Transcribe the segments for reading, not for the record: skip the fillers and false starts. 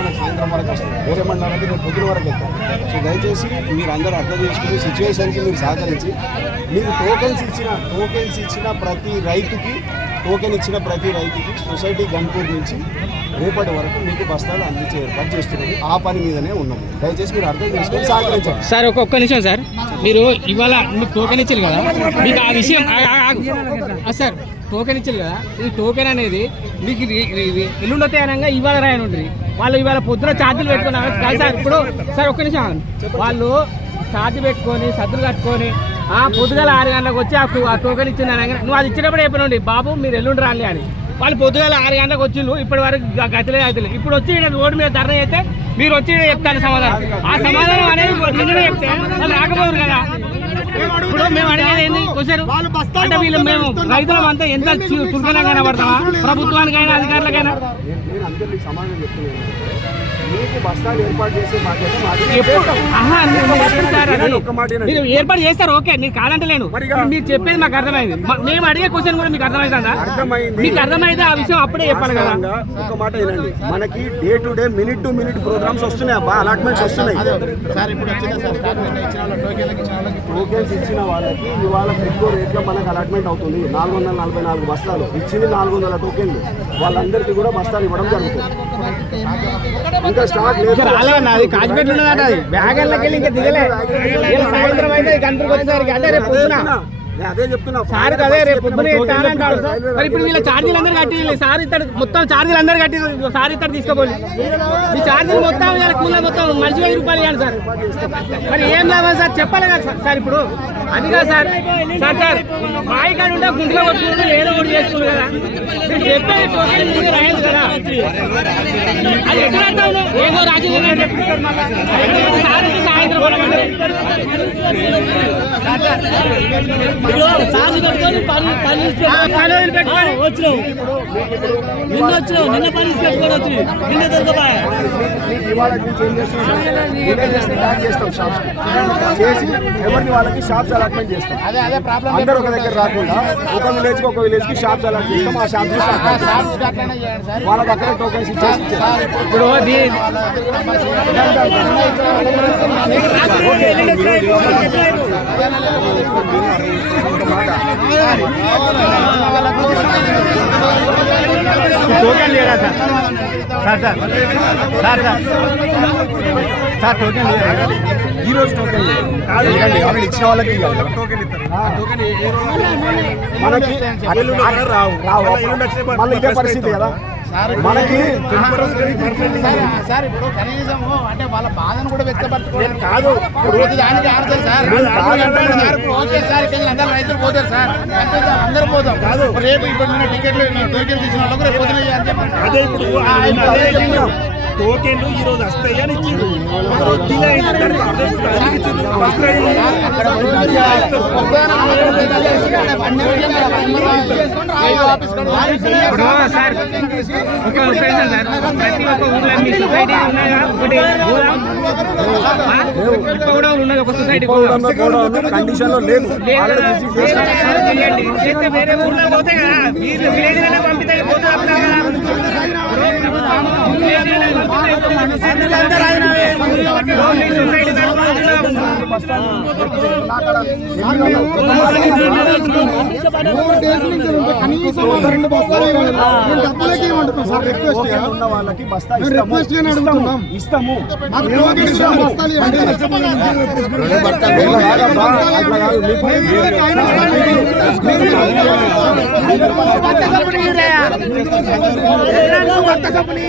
మనకు సాయంత్రం వరకు వస్తుంది. వేరే మండలానికి రేపు పొద్దున వరకు వెళ్తాం. సో దయచేసి మీరు అందరూ అర్థం చేసుకుని సిచ్యువేషన్కి మీరు సహకరించి మీరు టోకెన్స్ ఇచ్చిన ప్రతి రైతుకి సొసైటీ గన్పూర్ నుంచి రేపటి వరకు మీకు బస్తాలు అందించే ఏర్పాటు చేస్తున్నది. ఆ పని మీదనే ఉన్నాము. దయచేసి మీరు అర్థం చేసుకొని సహకరించండి. సార్ ఒక్క నిమిషం సార్, మీరు ఇవాళ మీకు టోకెన్ ఇచ్చారు కదా, మీకు ఆ విషయం సార్ టోకెన్ ఇచ్చారు కదా, ఈ టోకెన్ అనేది మీకు ఎల్లుండి అనగా ఇవాళ రాయని ఉంటుంది. వాళ్ళు ఇవాళ పొద్దున ఛార్జీలు పెట్టుకున్నారు కాదు సార్. ఇప్పుడు సార్ ఒక్క నిమిషం, వాళ్ళు ఛార్జ్ పెట్టుకొని సద్దులు కట్టుకొని పొద్దుగాల 6 గంటలకు వచ్చి ఆ టోకెన్ ఇచ్చింది అనగా నువ్వు అది ఇచ్చినప్పుడు చెప్పినండి బాబు మీరు ఎల్లుండి రాలి అని. వాళ్ళు పొద్దుగాల 6 గంటలకు వచ్చిండు, ఇప్పటి వరకు గతిలే అవుతలేదు. ఇప్పుడు వచ్చి రోడ్డు మీద ధర్నా చేస్తే మీరు వచ్చి చెప్తారు సమాధానం. ఆ సమాధానం అనేది నిన్ననే చెప్తే వాళ్ళు రాకపోరు కదా. ఇప్పుడు మేము అడిగేది ఏంది క్వశ్చన్ అంటే వీళ్ళు మేము రైతులం అంతా ఎంత చురుకైనా కనబడతామా ప్రభుత్వానికైనా అధికారులకైనా? మీరు ఏర్పాటు చేస్తారు ఓకే, నేను కాదంటలేను. మీరు చెప్పేది మాకు అర్థమైంది. మేము అడిగే క్వశ్చన్ కూడా మీకు అర్థమైందా? మీకు అర్థమైతే ఆ విషయం అప్పుడే చెప్పాలి కదా. ఒక మాట ఏంటండి, మనకి day to day minute to minute programs వస్తున్నాయి అబ్బా, అలాట్మెంట్స్ వస్తున్నాయి. టోకెన్స్ ఇచ్చిన వాళ్ళకి ఇవాళ ఎక్కువ రేట్లో మనకు అలాట్మెంట్ అవుతుంది. 444 బస్తాలు ఇచ్చింది, 400 టోకెన్లు. వాళ్ళందరికీ కూడా బస్తాలు ఇవ్వడం జరుగుతుంది. ఇంకా స్టాక్ లేదు. అది కాజ్పేట ఉన్నదట, అది బ్యాగర్లకి వెళ్ళి ఇంకా దిగలే. సాయంత్రం అయితే గంటలకు వచ్చేసరికి అంటే రేపు అదే చెప్తున్నా సార్, అదే రేపు పొద్దున మరి ఇప్పుడు వీళ్ళ ఛార్జీలు అందరూ కట్టి సార్ ఇస్తాడు, మొత్తం ఛార్జీలు అందరూ కట్టి సార్ ఇస్తాడు తీసుకోపోయి ఈ ఛార్జీలు మొత్తం కూల మొత్తం మనిషి 1000 రూపాయలు ఇవ్వాలి సార్. మరి ఏం లాభం సార్ చెప్పాలి కదా సార్. ఇప్పుడు అది కాదు సార్. సార్ బాయి కాడ ఉంటే గుంటుగా కొట్టుకుంటూ ఏదో ఒకటి చేసుకుంటు కదా. మీరు చెప్పేది రాయదు కదా, అది ఎక్కడ అర్థం? ఏదో రాజకీయ సాయంత్రం నిన్న పని పెట్టుకొని వచ్చి నిన్న ఎవరికి వాళ్ళకి షాప్స్ అలాట్మెంట్ చేస్తాం. అందరూ ఒక దగ్గర రాకుండా ఒక విలేజ్ ఒక విలేజ్ కి షాప్స్ అలాట్ చేస్తాం. ఆ షాప్స్ వాళ్ళ దగ్గర టోకెన్స్ ఇచ్చేసి ఇప్పుడు టోకెన్ లేదా సార్? సార్ టోకెన్ లేదా? ఈ రోజు టోకెన్ లేదు, ఇచ్చిన వాళ్ళకి మనకి మళ్ళీ ఇదే పరిస్థితి కదా మనకి. సార్ ఇప్పుడు కనీసం అంటే వాళ్ళ బాధను కూడా వ్యక్తపరచుకోవడం కాదు. దానికి ఆన్సర్ సార్ ఓకే సార్, అందరూ రైతులు పోతారు సార్, అందరూ పోతాం కాదు. రేపు ఇప్పుడు మన టికెట్లు టోకెన్ తీసిన వాళ్ళకు రేపు పొద్దున అదే ఇప్పుడు టోకెన్లు ఈ రోజు వస్తాయి అని ఇచ్చింది. ప్రతి ఒక్క ఊళ్ళో మీ సొసైటీ ఉన్నది, ఒక సొసైటీ కండిషన్ లో లేదు. వేరే ఊళ్ళో పోతే కదా మీరు విలేజ్ పంపితే ఉన్న వాళ్ళకి బస్తా ఇస్తాము. అప్పుడే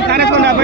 కార్యక్రమం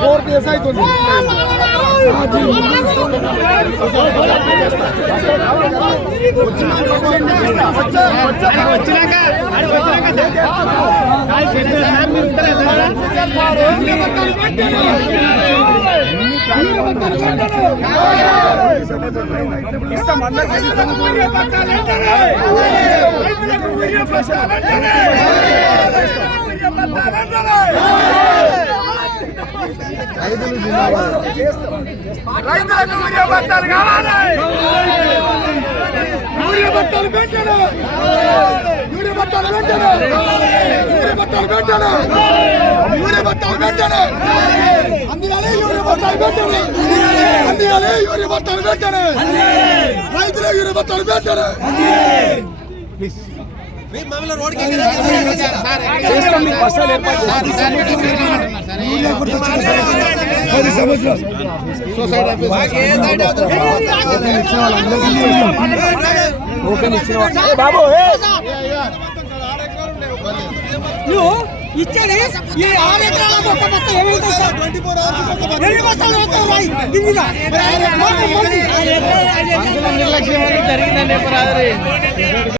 ఫోర్త్ ఇయర్స్ అవుతుంది. రైతులకు యూరియా బత్తాలు కావాలి. యూరియా బత్తాలు పెట్టండి. యూరియా బత్తాలు పెట్టండి. యూరియా బత్తాలు పెట్టండి. యూరియా బత్తాలు పెట్టండి. అందుకని యూరియా బత్తాలు పెట్టండి. అందుకని యూరియా బత్తాలు పెట్టండి. రైతుల యూరియా బత్తాలు పెట్టండి. చేస్తాం, మీకు బస్సులు ఏర్పాటు చేస్తాం. 10 సంవత్సరాలు టోకెన్ ఇచ్చిన వాళ్ళు బాబు నువ్వు ఇచ్చేది ఈ 6 ఎకరాలకు ఒక బస్తా ఏమైతే 2 బస్తాలు వేస్తావు రాయి దీని మీద నిర్లక్ష్యం జరిగిందని చెప్పరాదు.